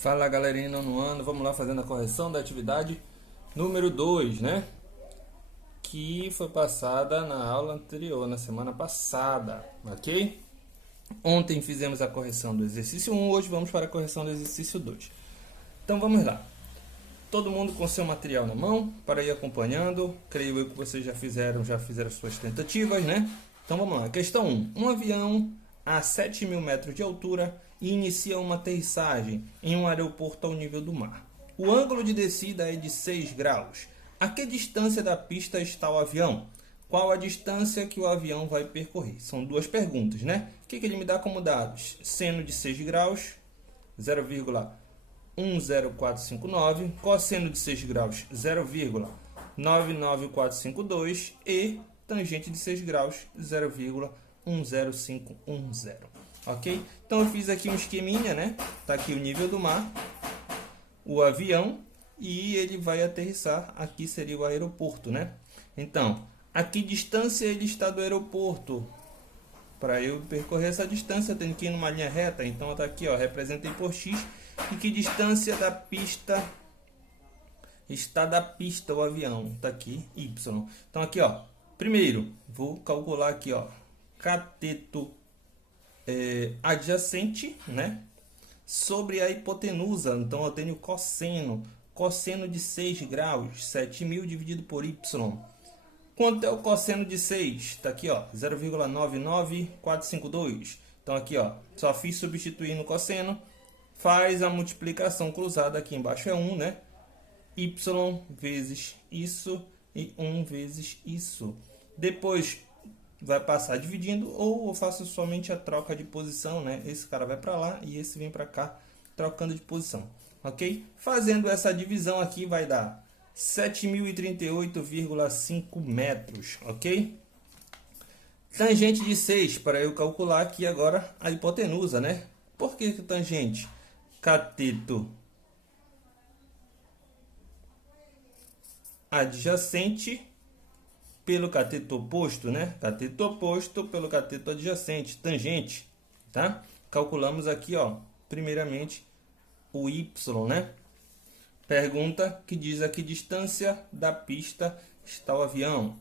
Fala galerinha, nono ano, vamos lá fazendo a correção da atividade número 2, né? Que foi passada na aula anterior, na semana passada, ok? Ontem fizemos a correção do exercício 1, hoje vamos para a correção do exercício 2. Então vamos lá. Todo mundo com seu material na mão para ir acompanhando. Creio eu que vocês já fizeram as suas tentativas, né? Então vamos lá. Questão 1. Um avião a 7.000 metros de altura e inicia uma aterrissagem em um aeroporto ao nível do mar. O ângulo de descida é de 6 graus. A que distância da pista está o avião? Qual a distância que o avião vai percorrer? São duas perguntas, né? O que ele me dá como dados? Seno de 6 graus, 0,10459, cosseno de 6 graus, 0,99452 e tangente de 6 graus, 0,10510. Ok? Então eu fiz aqui um esqueminha, né? Tá aqui o nível do mar, o avião e ele vai aterrissar. Aqui seria o aeroporto, né? Então, a que distância ele está do aeroporto? Para eu percorrer essa distância, eu tenho que ir numa linha reta. Então tá aqui, ó, representei por x. E que distância da pista está da pista o avião? Tá aqui, y. Então aqui, ó, primeiro vou calcular aqui, ó, cateto adjacente, né, sobre a hipotenusa. Então eu tenho cosseno de 6 graus, 7.000 dividido por y. Quanto é o cosseno de 6? Está aqui, ó, 0,99452. Então aqui, ó, só fiz substituir no cosseno. Faz a multiplicação cruzada, aqui embaixo é 1, né? Y vezes isso e 1 vezes isso. Depois vai passar dividindo, ou eu faço somente a troca de posição, né? Esse cara vai para lá e esse vem para cá, trocando de posição, ok? Fazendo essa divisão aqui vai dar 7.038,5 metros, ok? Tangente de 6, para eu calcular aqui agora a hipotenusa, né? Por que tangente? Cateto adjacente pelo cateto oposto, né? Cateto oposto pelo cateto adjacente, tangente, tá? Calculamos aqui, ó, primeiramente o y, né? Pergunta que diz a que distância da pista está o avião.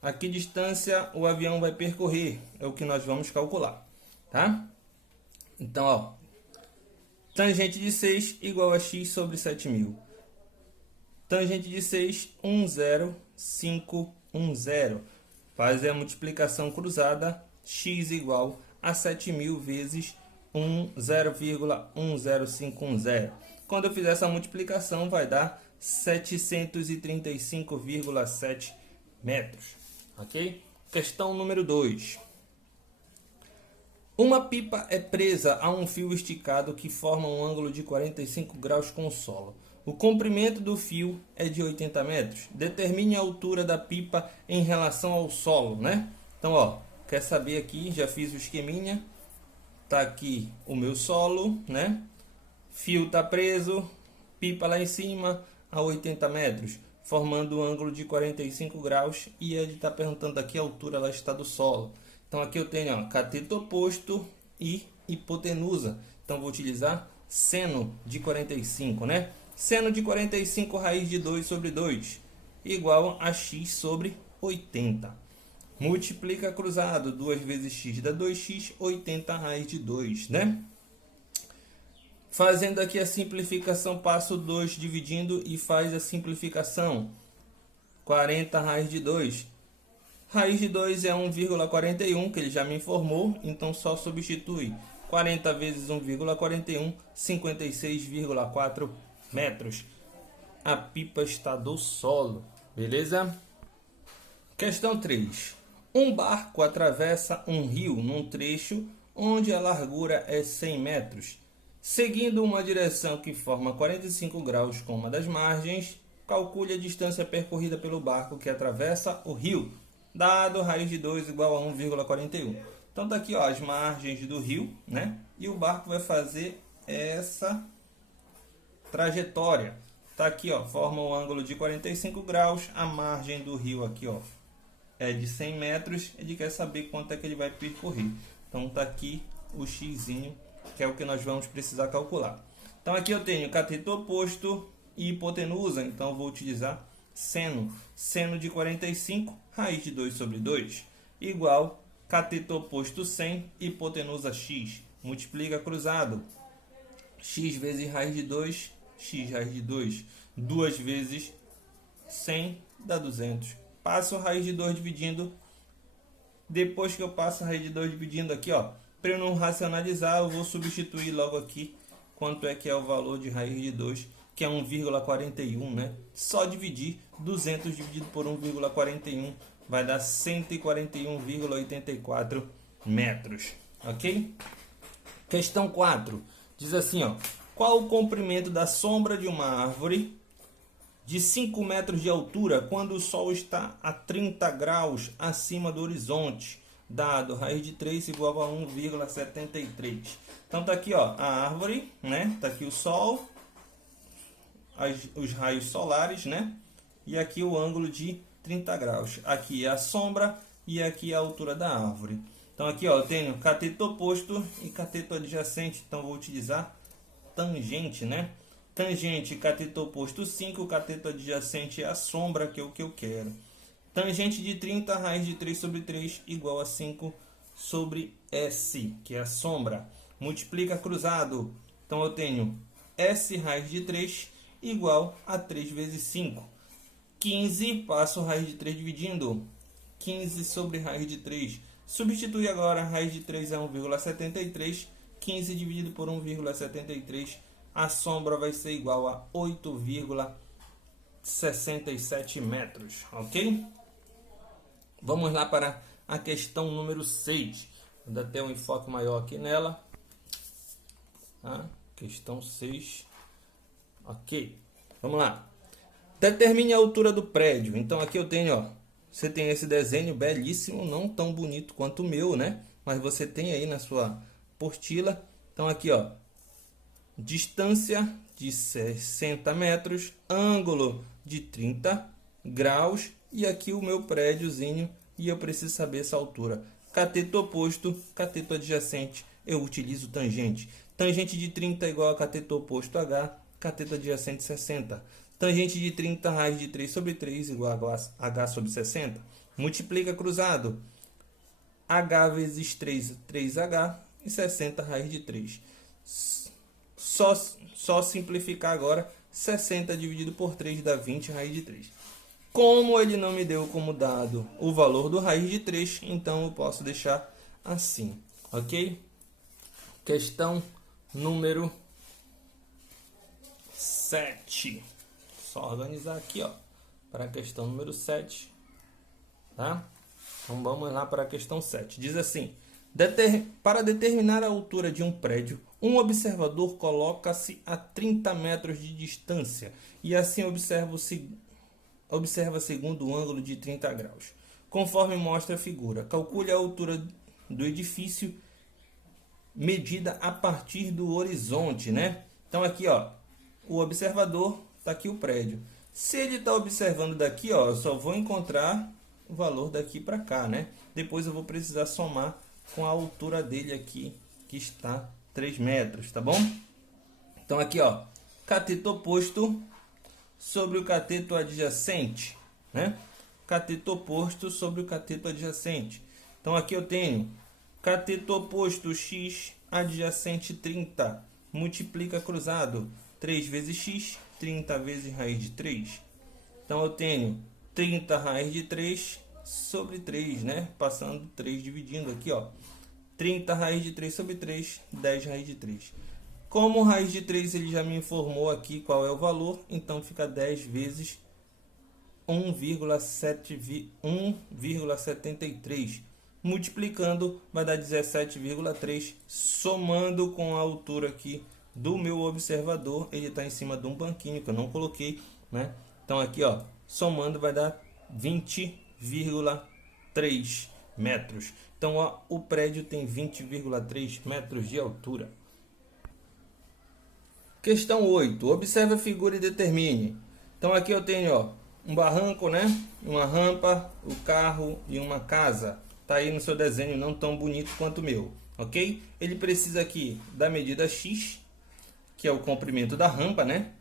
A que distância o avião vai percorrer? É o que nós vamos calcular, tá? Então, ó, tangente de 6 igual a x sobre 7.000. Tangente de 6, 10510. Faz a multiplicação cruzada, x igual a 7.000 vezes 0,10510. Quando eu fizer essa multiplicação, vai dar 735,7 metros. Ok? Questão número 2. Uma pipa é presa a um fio esticado que forma um ângulo de 45 graus com o solo. O comprimento do fio é de 80 metros. Determine a altura da pipa em relação ao solo, né? Então, ó, quer saber aqui, já fiz o esqueminha. Tá aqui o meu solo, né? Fio tá preso, pipa lá em cima a 80 metros, formando um ângulo de 45 graus. E ele está perguntando aqui a altura ela está do solo. Então aqui eu tenho, ó, cateto oposto e hipotenusa. Então vou utilizar seno de 45, né? Seno de 45 raiz de 2 sobre 2 igual a x sobre 80. Multiplica cruzado, 2 vezes x dá 2x, 80 raiz de 2, né? Fazendo aqui a simplificação, passo 2 dividindo e faz a simplificação. 40 raiz de 2. Raiz de 2 é 1,41, que ele já me informou, então só substitui. 40 vezes 1,41, 56,4 metros. A pipa está do solo, beleza? Questão 3. Um barco atravessa um rio num trecho onde a largura é 100 metros. Seguindo uma direção que forma 45 graus com uma das margens, calcule a distância percorrida pelo barco que atravessa o rio. Dado raiz de 2 igual a 1,41. Então tá aqui, ó, as margens do rio, né? E o barco vai fazer essa trajetória. Tá aqui, ó, forma um ângulo de 45 graus. A margem do rio aqui, ó, é de 100 metros. Ele quer saber quanto é que ele vai percorrer. Então tá aqui o xzinho, que é o que nós vamos precisar calcular. Então aqui eu tenho cateto oposto e hipotenusa, então vou utilizar seno. Seno de 45, raiz de 2 sobre 2, igual cateto oposto 100, hipotenusa x. Multiplica cruzado. X vezes raiz de 2, x raiz de 2. 2 vezes 100 dá 200. Passo raiz de 2 dividindo. Depois que eu passo a raiz de 2 dividindo aqui, ó, para eu não racionalizar, eu vou substituir logo aqui quanto é que é o valor de raiz de 2, que é 1,41, né? Só dividir 200 dividido por 1,41 vai dar 141,84 metros, ok? Questão 4 diz assim, ó: qual o comprimento da sombra de uma árvore de 5 metros de altura quando o sol está a 30 graus acima do horizonte, dado raiz de 3 igual a 1,73. Então tá aqui, ó, a árvore, né? Tá aqui o sol, os raios solares, né? E aqui o ângulo de 30 graus. Aqui é a sombra e aqui é a altura da árvore. Então aqui, ó, eu tenho cateto oposto e cateto adjacente, então vou utilizar tangente, né? Tangente, cateto oposto 5, cateto adjacente é a sombra, que é o que eu quero. Tangente de 30, raiz de 3 sobre 3, igual a 5 sobre S, que é a sombra. Multiplica cruzado. Então eu tenho S raiz de 3 igual a 3 vezes 5. 15, passo raiz de 3 dividindo. 15 sobre raiz de 3. Substitui agora, raiz de 3 é 1,73. 15 dividido por 1,73. A sombra vai ser igual a 8,67 metros, ok? Vamos lá para a questão número 6. Vou dar até um enfoque maior aqui nela. Tá? Questão 6. Ok. Vamos lá. Determine a altura do prédio. Então aqui eu tenho, ó, você tem esse desenho belíssimo, não tão bonito quanto o meu, né? Mas você tem aí na sua apostila. Então aqui, ó, distância de 60 metros, ângulo de 30 graus e aqui o meu prédiozinho e eu preciso saber essa altura. Cateto oposto, cateto adjacente, eu utilizo tangente. Tangente de 30 igual a cateto oposto H, cateto adjacente 60. Tangente de 30, raiz de 3 sobre 3 igual a H sobre 60. Multiplica cruzado. H vezes 3, 3H e 60 raiz de 3. Só simplificar agora. 60 dividido por 3 dá 20 raiz de 3. Como ele não me deu como dado o valor do raiz de 3, então eu posso deixar assim, ok? Questão número 7. Só organizar aqui, ó, para a questão número 7, tá? Então vamos lá para a questão 7. Diz assim: para determinar a altura de um prédio, um observador coloca-se a 30 metros de distância e assim observa segundo o ângulo de 30 graus. Conforme mostra a figura, calcule a altura do edifício medida a partir do horizonte, né? Então aqui, ó, o observador, tá aqui o prédio. Se ele está observando daqui, ó, eu só vou encontrar o valor daqui para cá, né? Depois eu vou precisar somar com a altura dele aqui, que está 3 metros, tá bom? Então aqui, ó, cateto oposto sobre o cateto adjacente, né? Cateto oposto sobre o cateto adjacente. Então aqui eu tenho cateto oposto x adjacente 30, multiplica cruzado, 3 vezes x, 30 vezes raiz de 3. Então eu tenho 30 raiz de 3 sobre 3, né? Passando 3 dividindo aqui, ó. 30 raiz de 3 sobre 3, 10 raiz de 3. Como raiz de 3 ele já me informou aqui qual é o valor, então fica 10 vezes 1,73. Multiplicando vai dar 17,3. Somando com a altura aqui do meu observador, ele está em cima de um banquinho que eu não coloquei, né? Então aqui, ó, somando vai dar 20,3 metros. Então, ó, o prédio tem 20,3 metros de altura. Questão 8. Observe a figura e determine. Então aqui eu tenho, ó, um barranco, né? Uma rampa, o carro e uma casa. Tá aí no seu desenho, não tão bonito quanto o meu, ok? Ele precisa aqui da medida x, que é o comprimento da rampa, né?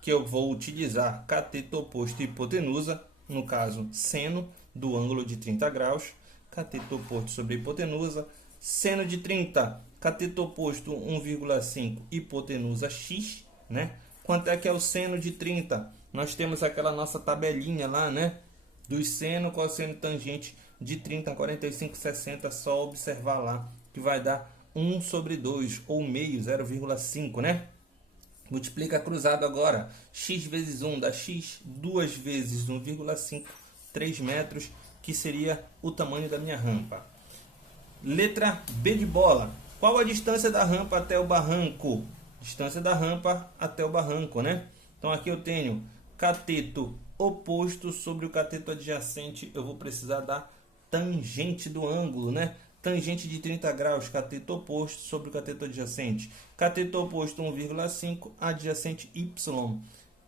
Que eu vou utilizar cateto oposto e hipotenusa, no caso, seno do ângulo de 30 graus, cateto oposto sobre hipotenusa, seno de 30, cateto oposto 1,5, hipotenusa x, né? Quanto é que é o seno de 30? Nós temos aquela nossa tabelinha lá, né? Dos seno, cosseno, tangente de 30 a 45, 60, só observar lá, que vai dar 1 sobre 2, ou meio, 0,5, né? Multiplica cruzado agora, x vezes 1 dá x, 2 vezes 1,5, 3 metros, que seria o tamanho da minha rampa. Letra B de bola. Qual a distância da rampa até o barranco? Distância da rampa até o barranco, né? Então aqui eu tenho cateto oposto sobre o cateto adjacente. Eu vou precisar da tangente do ângulo, né? Tangente de 30 graus, cateto oposto sobre o cateto adjacente. Cateto oposto 1,5, adjacente y.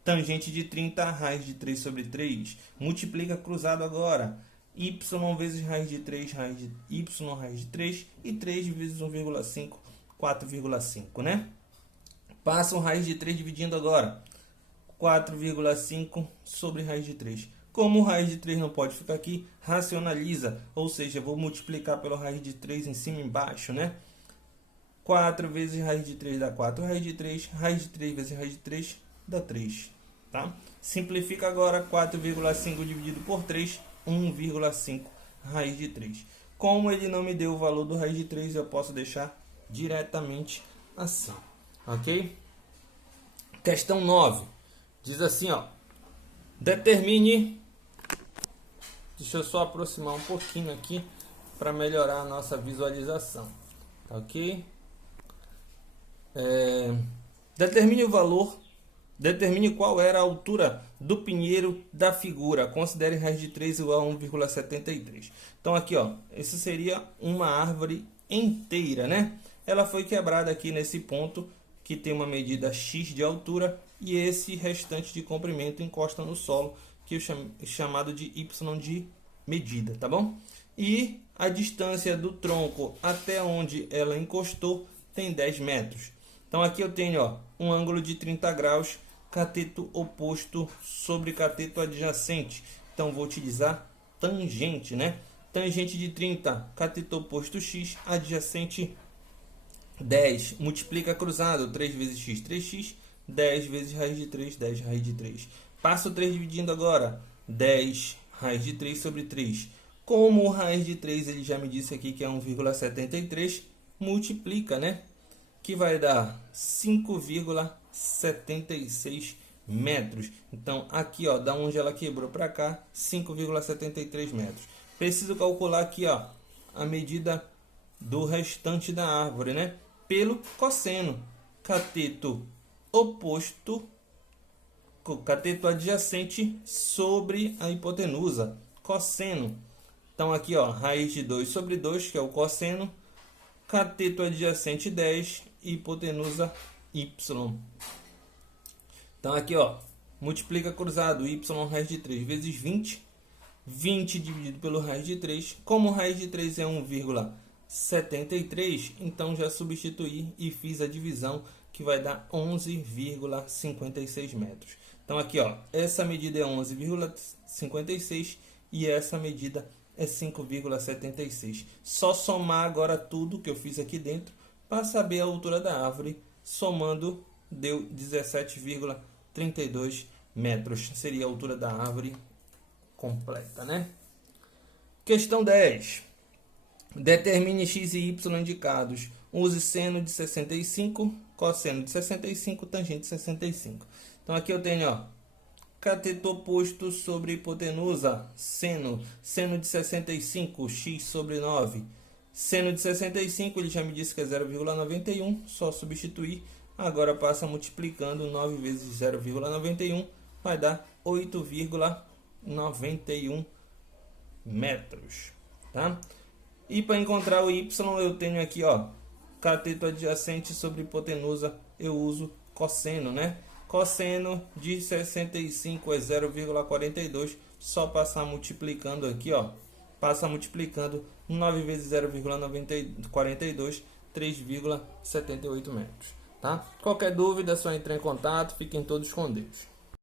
Tangente de 30, raiz de 3 sobre 3. Multiplica cruzado agora. Y vezes raiz de 3, raiz de y, raiz de 3. E 3 vezes 1,5, 4,5, né? Passa o raiz de 3 dividindo agora. 4,5 sobre raiz de 3. Como raiz de 3 não pode ficar aqui, racionaliza. Ou seja, vou multiplicar pela raiz de 3 em cima e embaixo, né? 4 vezes raiz de 3 dá 4 raiz de 3. Raiz de 3 vezes raiz de 3 dá 3. Tá? Simplifica agora 4,5 dividido por 3, 1,5 raiz de 3. Como ele não me deu o valor do raiz de 3, eu posso deixar diretamente assim. Ok? Questão 9. Diz assim, ó. Determine... Deixa eu só aproximar um pouquinho aqui para melhorar a nossa visualização. Tá ok? Determine o valor. Determine qual era a altura do pinheiro da figura. Considere raiz de 3 igual a 1,73. Então aqui, ó, esse seria uma árvore inteira, né? Ela foi quebrada aqui nesse ponto que tem uma medida x de altura e esse restante de comprimento encosta no solo, que é chamado de y de medida, tá bom? E a distância do tronco até onde ela encostou tem 10 metros. Então aqui eu tenho, ó, um ângulo de 30 graus, cateto oposto sobre cateto adjacente. Então vou utilizar tangente, né? Tangente de 30, cateto oposto x, adjacente 10. Multiplica cruzado, 3 vezes x, 3x. 10 vezes raiz de 3, 10 raiz de 3. Passo 3 dividindo agora. 10 raiz de 3 sobre 3. Como o raiz de 3 ele já me disse aqui que é 1,73, multiplica, né? Que vai dar 5,76 metros. Então, aqui, ó, da onde ela quebrou para cá, 5,73 metros. Preciso calcular aqui, ó, a medida do restante da árvore, né? Pelo cosseno. Cateto oposto, cateto adjacente sobre a hipotenusa. Cosseno. Então, aqui, ó, raiz de 2 sobre 2, que é o cosseno. Cateto adjacente 10, hipotenusa y. Então aqui, ó, multiplica cruzado, y raiz de 3 vezes 20. 20 dividido pelo raiz de 3. Como raiz de 3 é 1,73, então já substituí e fiz a divisão, que vai dar 11,56 metros. Então aqui, ó, essa medida é 11,56 e essa medida é 5,76. Só somar agora tudo que eu fiz aqui dentro para saber a altura da árvore. Somando, deu 17,32 metros. Seria a altura da árvore completa, né? Questão 10. Determine x e y indicados. Use seno de 65, cosseno de 65, tangente de 65. Então aqui eu tenho, ó, cateto oposto sobre hipotenusa, seno de 65, x sobre 9. Seno de 65, ele já me disse que é 0,91, só substituir. Agora passa multiplicando, 9 vezes 0,91 vai dar 8,91 metros, tá? E para encontrar o y, eu tenho aqui, ó, cateto adjacente sobre hipotenusa, eu uso cosseno, né? Cosseno de 65 é 0,42, só passar multiplicando aqui, ó. Passa multiplicando 9 vezes 0,42, 3,78 metros. tá? Qualquer dúvida é só entrar em contato. Fiquem todos com Deus.